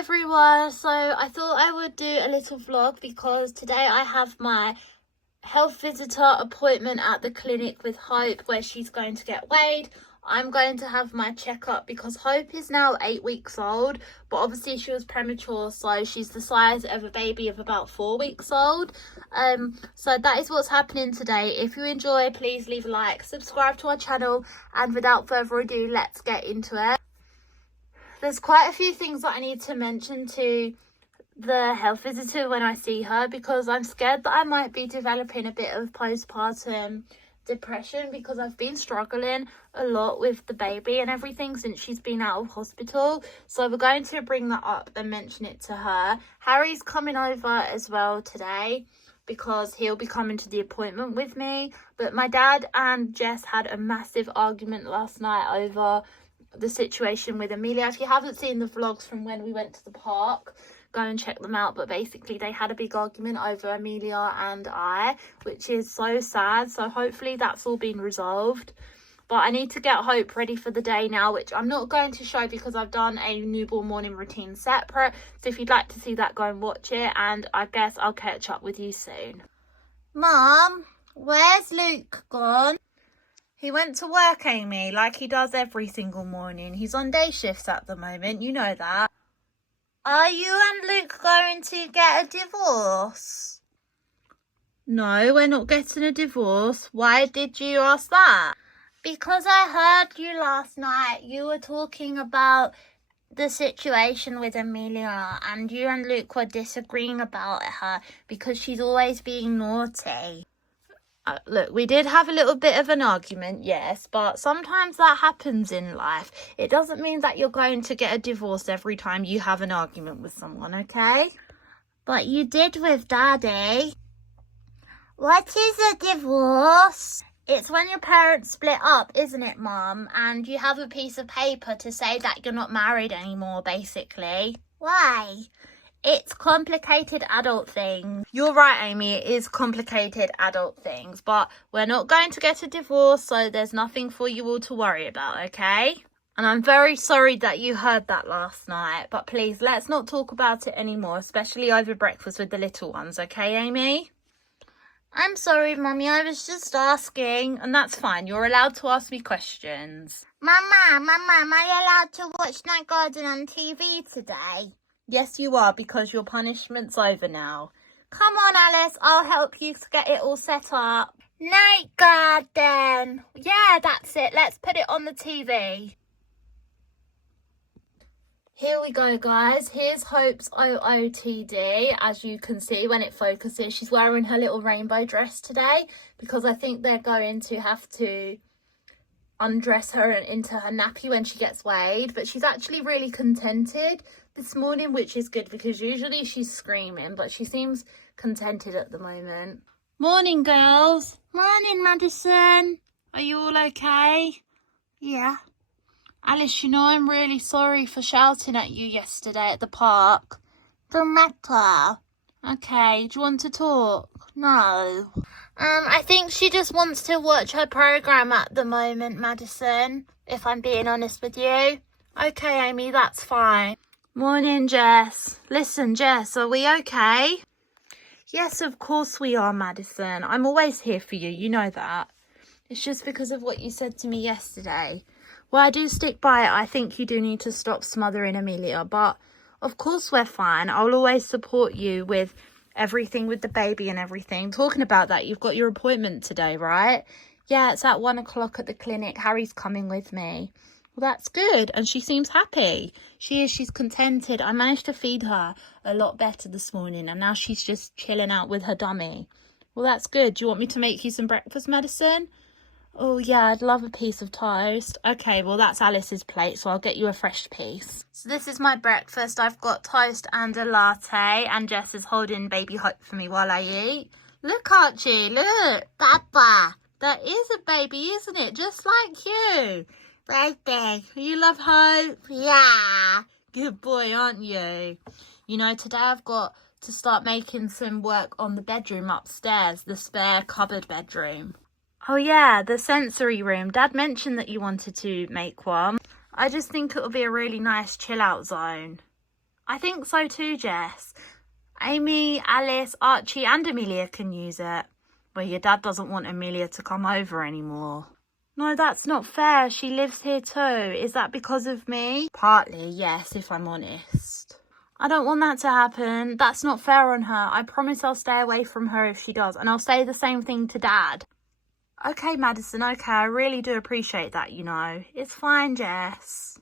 everyone, so I thought I would do a little vlog because today I have my health visitor appointment at the clinic with Hope where she's going to get weighed. I'm going to have my checkup because Hope is now 8 weeks old, but obviously she was premature, so she's the size of a baby of about 4 weeks old. So that is what's happening today. If you enjoy, please leave a like, subscribe to our channel, and without further ado, let's get into it. There's quite a few things that I need to mention to the health visitor when I see her, because I'm scared that I might be developing a bit of postpartum depression because I've been struggling a lot with the baby and everything since she's been out of hospital. So we're going to bring that up and mention it to her. Harry's coming over as well today because he'll be coming to the appointment with me. But my dad and Jess had a massive argument last night over the situation with Amelia. If you haven't seen the vlogs from when we went to the park, go and check them out. But basically they had a big argument over Amelia and I, which is so sad. So hopefully that's all been resolved. But I need to get Hope ready for the day now, which I'm not going to show because I've done a newborn morning routine separate. So if you'd like to see that, go and watch it, and I guess I'll catch up with you soon. Mum, where's Luke gone? He went to work, Amy, like he does every single morning. He's on day shifts at the moment, you know that. Are you and Luke going to get a divorce? No, we're not getting a divorce. Why did you ask that? Because I heard you last night. You were talking about the situation with Amelia, and you and Luke were disagreeing about her because she's always being naughty. Look, we did have a little bit of an argument, yes, but sometimes that happens in life. It doesn't mean that you're going to get a divorce every time you have an argument with someone, okay? But you did with Daddy. What is a divorce? It's when your parents split up, isn't it, Mum? And you have a piece of paper to say that you're not married anymore, basically. Why? It's complicated adult things. You're right, Amy, it is complicated adult things, but we're not going to get a divorce, so there's nothing for you all to worry about, okay? And I'm very sorry that you heard that last night, but please, let's not talk about it anymore, especially over breakfast with the little ones, okay, Amy? I'm sorry, Mummy, I was just asking, and that's fine. You're allowed to ask me questions. Mama, am I allowed to watch Night Garden on TV today? Yes, you are, because your punishment's over now. Come on, Alice, I'll help you to get it all set up. Night Garden. Yeah, that's it. Let's put it on the TV. Here we go, guys. Here's Hope's OOTD. As you can see when it focuses, she's wearing her little rainbow dress today because I think they're going to have to undress her into her nappy when she gets weighed. But she's actually really contented this morning, which is good because usually she's screaming, but she seems contented at the moment. Morning, girls. Morning, Madison. Are you all okay? Yeah. Alice, you know I'm really sorry for shouting at you yesterday at the park. Don't matter. Okay, do you want to talk? No. I think she just wants to watch her programme at the moment, Madison, if I'm being honest with you. Okay, Amy, that's fine. Morning, Jess. Listen, Jess, are we okay? Yes, of course we are, Madison. I'm always here for you, you know that. It's just because of what you said to me yesterday. Well, I do stick by it. I think you do need to stop smothering Amelia, but of course we're fine. I'll always support you with everything with the baby and everything. Talking about that, you've got your appointment today, right? Yeah, it's at 1 o'clock at the clinic. Harry's coming with me. Well, that's good. And she seems happy. She is. She's contented. I managed to feed her a lot better this morning, and now she's just chilling out with her dummy. Well, that's good. Do you want me to make you some breakfast, Madison? Oh, yeah, I'd love a piece of toast. Okay, well, that's Alice's plate, so I'll get you a fresh piece. So this is my breakfast. I've got toast and a latte, and Jess is holding baby Hope for me while I eat. Look, Archie, look. Papa. That is a baby, isn't it? Just like you. Baby. You love Hope? Yeah. Good boy, aren't you? You know, today I've got to start making some work on the bedroom upstairs, the spare cupboard bedroom. Oh yeah, the sensory room. Dad mentioned that you wanted to make one. I just think it'll be a really nice chill out zone. I think so too, Jess. Amy, Alice, Archie and Amelia can use it. Well, your dad doesn't want Amelia to come over anymore. No, that's not fair. She lives here too. Is that because of me? Partly, yes, if I'm honest. I don't want that to happen. That's not fair on her. I promise I'll stay away from her if she does. And I'll say the same thing to Dad. Okay, Madison, okay. I really do appreciate that, you know. It's fine, Jess.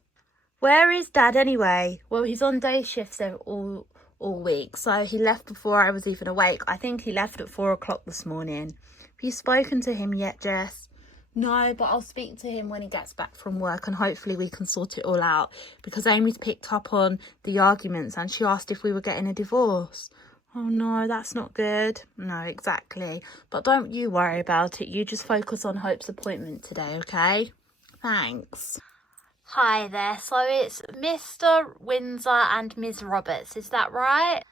Where is Dad anyway? Well, he's on day shifts all week. So he left before I was even awake. I think he left at 4 o'clock this morning. Have you spoken to him yet, Jess? No, but I'll speak to him when he gets back from work and hopefully we can sort it all out, because Amy's picked up on the arguments and she asked if we were getting a divorce. Oh no, that's not good. No, exactly. But don't you worry about it. You just focus on Hope's appointment today, okay? Thanks. Hi there. So it's Mr. Windsor and Ms. Roberts, is that right?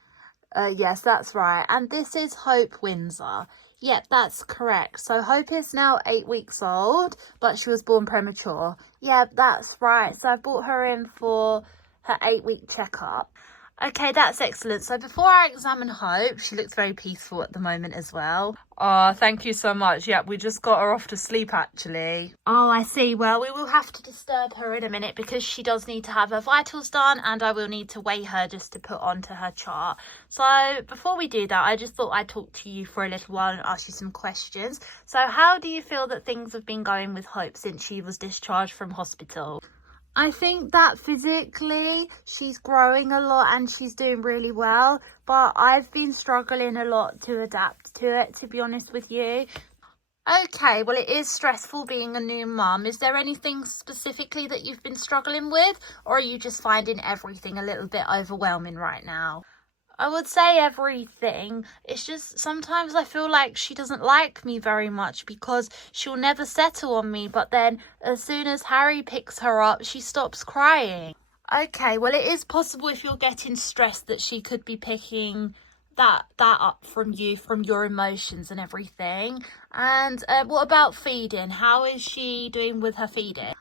Yes, that's right. And this is Hope Windsor. Yep, that's correct. So Hope is now 8 weeks old, but she was born premature. Yep, that's right. So I brought her in for her 8-week checkup. Okay, that's excellent. So before I examine Hope, she looks very peaceful at the moment as well. Oh, thank you so much. Yep, we just got her off to sleep actually. Oh, I see. Well, we will have to disturb her in a minute because she does need to have her vitals done and I will need to weigh her just to put onto her chart. So before we do that, I just thought I'd talk to you for a little while and ask you some questions. So how do you feel that things have been going with Hope since she was discharged from hospital? I think that physically she's growing a lot and she's doing really well, but I've been struggling a lot to adapt to it, to be honest with you. Okay, well, it is stressful being a new mum. Is there anything specifically that you've been struggling with, or are you just finding everything a little bit overwhelming right now? I would say everything. It's just sometimes I feel like she doesn't like me very much because she'll never settle on me. But then as soon as Harry picks her up, she stops crying. Okay, well, it is possible if you're getting stressed that she could be picking that up from you, from your emotions and everything. And what about feeding? How is she doing with her feeding?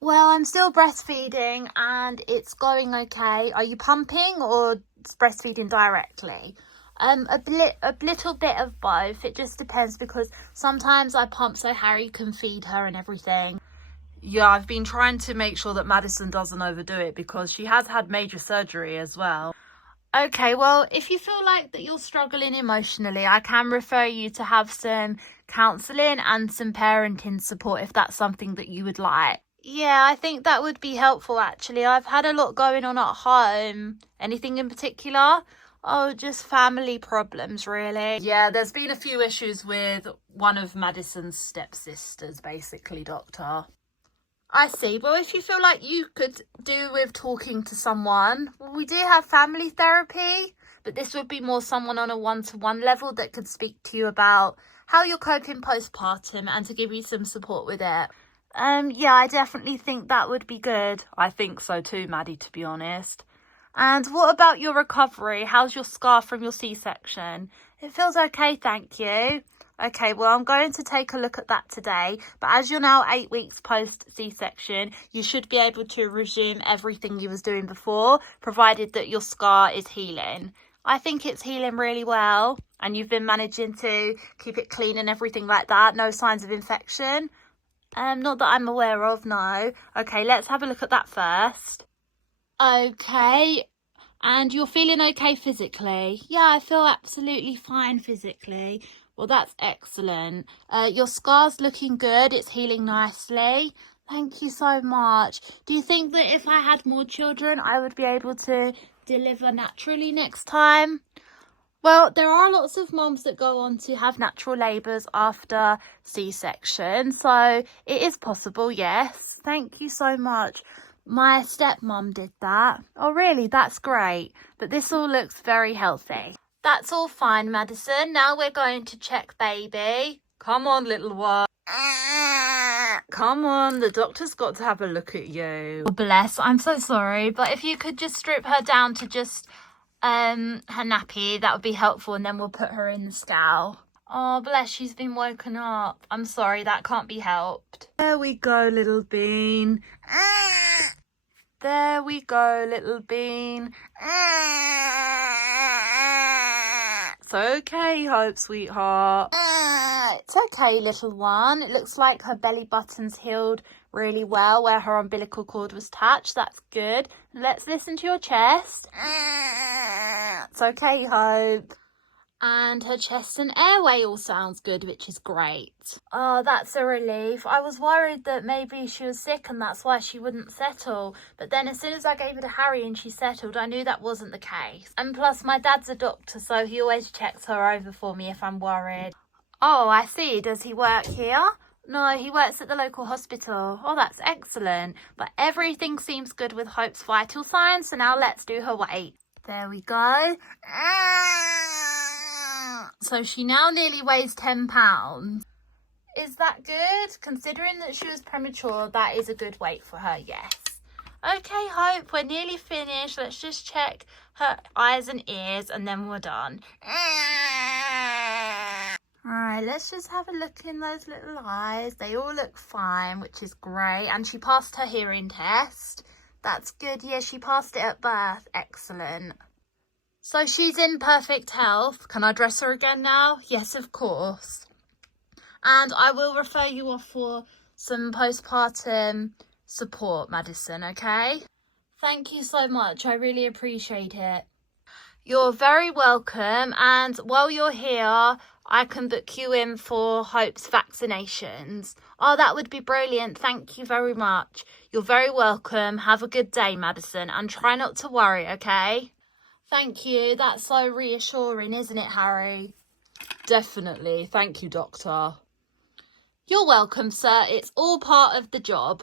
Well, I'm still breastfeeding and it's going okay. Are you pumping or breastfeeding directly? A little bit of both. It just depends because sometimes I pump so Harry can feed her and everything. Yeah, I've been trying to make sure that Madison doesn't overdo it because she has had major surgery as well. Okay, well, if you feel like that you're struggling emotionally, I can refer you to have some counselling and some parenting support if that's something that you would like. Yeah, I think that would be helpful actually. I've had a lot going on at home. Anything in particular? Oh, just family problems really. Yeah, there's been a few issues with one of Madison's stepsisters basically, doctor. I see. Well, if you feel like you could do with talking to someone, well, we do have family therapy, but this would be more someone on a one-to-one level that could speak to you about how you're coping postpartum and to give you some support with it. Yeah, I definitely think that would be good. I think so too, Maddie, to be honest. And what about your recovery? How's your scar from your C-section? It feels okay, thank you. Okay, well, I'm going to take a look at that today. But as you're now 8 weeks post C-section, you should be able to resume everything you was doing before, provided that your scar is healing. I think it's healing really well. And you've been managing to keep it clean and everything like that. No signs of infection. Not that I'm aware of, no. Okay, let's have a look at that first. Okay, and you're feeling okay physically? Yeah, I feel absolutely fine physically. Well, that's excellent. Your scar's looking good. It's healing nicely. Thank you so much. Do you think that if I had more children, I would be able to deliver naturally next time? Well, there are lots of mums that go on to have natural labours after C-section, so it is possible, yes. Thank you so much. My stepmom did that. Oh, really? That's great. But this all looks very healthy. That's all fine, Madison. Now we're going to check baby. Come on, little one. Come on, the doctor's got to have a look at you. Oh, bless, I'm so sorry. But if you could just strip her down to just her nappy, that would be helpful, and then we'll put her in the scowl. Oh, bless, she's been woken up. I'm sorry, that can't be helped. There we go, little bean. There we go, little bean. It's okay, Hope, sweetheart. It's okay, little one. It looks like her belly button's healed really well where her umbilical cord was attached. That's good. Let's listen to your chest. It's okay, Hope. And her chest and airway all sounds good, which is great. Oh, that's a relief. I was worried that maybe she was sick and that's why she wouldn't settle. But then as soon as I gave her to Harry and she settled, I knew that wasn't the case. And plus, my dad's a doctor, so he always checks her over for me if I'm worried. Oh, I see. Does he work here? No, he works at the local hospital. Oh, that's excellent. But everything seems good with Hope's vital signs, so now let's do her weight. There we go. So she now nearly weighs 10 pounds. Is that good? Considering that she was premature, that is a good weight for her, yes. Okay, Hope, we're nearly finished. Let's just check her eyes and ears and then we're done. Alright, let's just have a look in those little eyes. They all look fine, which is great. And she passed her hearing test. That's good. Yeah, she passed it at birth. Excellent. So she's in perfect health. Can I dress her again now? Yes, of course. And I will refer you off for some postpartum support medicine, okay? Thank you so much. I really appreciate it. You're very welcome. And while you're here, I can book you in for Hope's vaccinations. Oh, that would be brilliant. Thank you very much. You're very welcome. Have a good day, Madison, and try not to worry, okay? Thank you. That's so reassuring, isn't it, Harry? Definitely. Thank you, Doctor. You're welcome, sir. It's all part of the job.